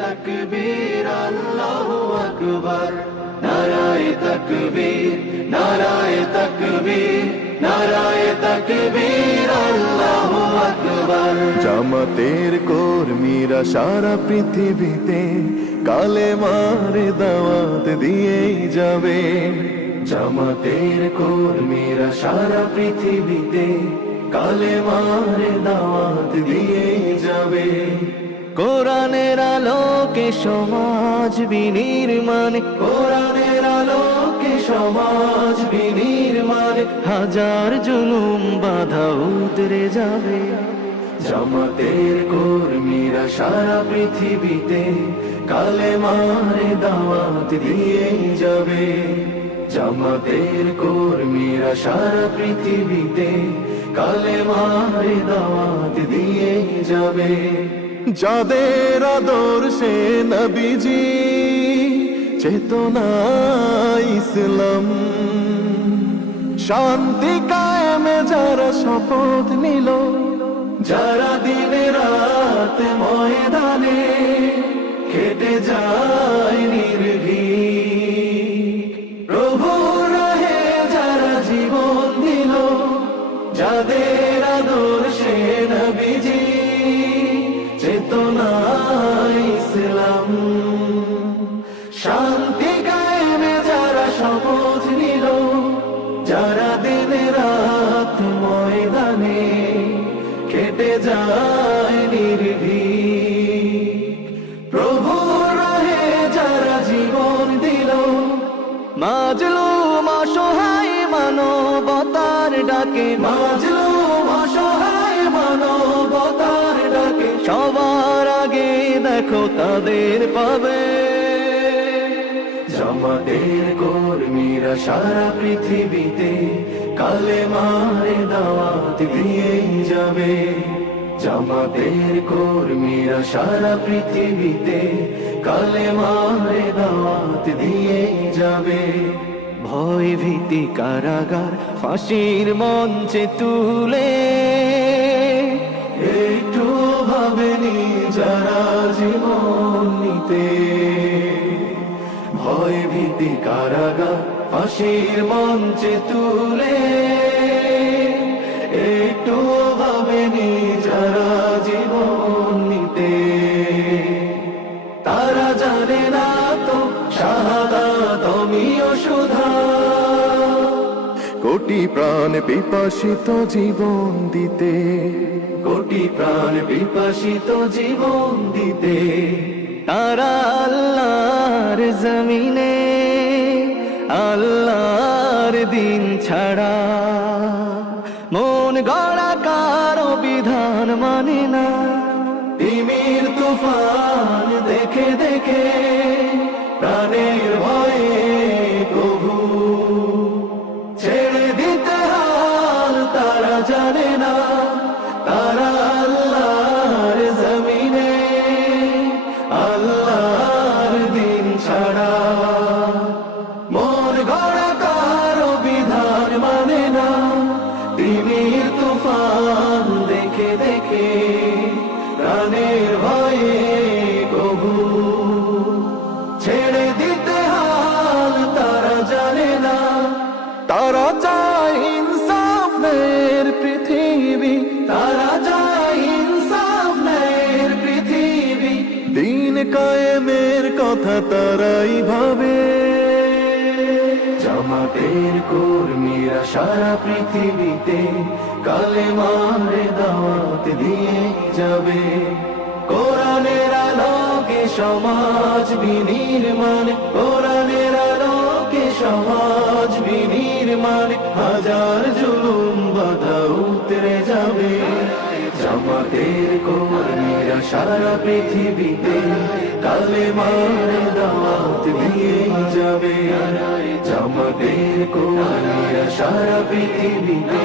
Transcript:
তাকবীর আল্লাহু আকবার নারায়ে তাকবীর নারায়ে তাকবীর নারায়ে তাকবীর আল্লাহু আকবার। জামাতের কর্মীরা সারা পৃথিবীতে কালেমার দাওয়াত দিয়েই যাবে। জামাতের কর্মীরা সারা পৃথিবীতে কালেমার দাওয়াত দিয়েই যাবে। কোরআনের আলোকে সমাজ বিনির্মাণ, কোরআনের আলোকে সমাজ বিনির্মাণ, হাজার জুলুম বাধা উতরে যাবে। জামাতের কর্মীরা সারা পৃথিবীতে কালেমার দাওয়াত দিয়েই যাবে। জামাতের কর্মীরা সারা পৃথিবীতে কালেমার দাওয়াত দিয়েই যাবে। যাদের আদর্শে নবীজি চেতনা ইসলাম, শান্তি কায়েমে যারা শপথ নিল, যারা দিনে রাত ময়দানে খেটে যায় নির্ভীক, প্রভুর রাহে যারা জীবন দিল, যাদের আদর্শে নবীজি চেতনা ইসলাম, শান্তি কায়েমে যারা শপথ নিল, যারা দিনে রাত ময়দানে খেটে যায় নির্ভীক, প্রভুর রাহে যারা জীবন দিল, মাজলুম অসহায় মানবতার ডাকে, মাজলুম অসহায় মানবতার ডাকে, সবার আগে দেখো তাদের পাবে। জামাতের কর্মীরা সারা পৃথিবীতে কালেমার দাওয়াত দিয়েই যাবে। জামাতের কর্মীরা সারা পৃথিবীতে কালেমার দাওয়াত দিয়েই যাবে। ভয় ভীতি কারাগার ফাঁসির মঞ্চে তুলে, একটু ভাবেনি যারা জীবন নিতে, ভয় ভীতি কারাগার ফাঁসির মঞ্চে তুলে, একটু ভাবেনি যারা জীবন নিতে। তারা জানে না তো শাহাদাত আমিও সুধা, কোটি প্রাণ বিপাসিত জীবন দিতে, কোটি প্রাণ বিপাসিত জীবন দিতে। তারা আল্লাহর জমিনে আল্লাহর দিন ছাড়া মন গড়া কারো বিধান মানে না। তিমির তুফান দেখে দেখে প্রাণের ভয়ে প্রভু ছেড়ে দিতে হাল তারা জানে না। তারা আল্লাহর জমিনে আল্লাহর দিন ছাড়া মন গড়া কারো বিধান মানে না। তিমির তুফান দেখে দেখে প্রাণের ভয়ে প্রভু ছেড়ে দিতে হাল তারা জানে না। তারা চায় ইনসাফ ন্যায়ের পৃথিবী, তারা চায় ইনসাফ ন্যায়ের পৃথিবী, দিন কায়েমের কথা তারাই ভাবে। জামাতের কর্মীরা সারা পৃথিবীতে কালেমার দাওয়াত দিয়ে যাবে। কোরআনের আলোকে সমাজ বিনির্মাণ, কোরআনের আলোকে সমাজ বিনির্মাণ, হাজার জুলুম বাধা উতরে যাবে। জামাতের কর্মীরা সারা পৃথিবীতে কালেমার দাওয়াত দিয়ে যাবে। জামাতের কর্মীরা সারা পৃথিবীতে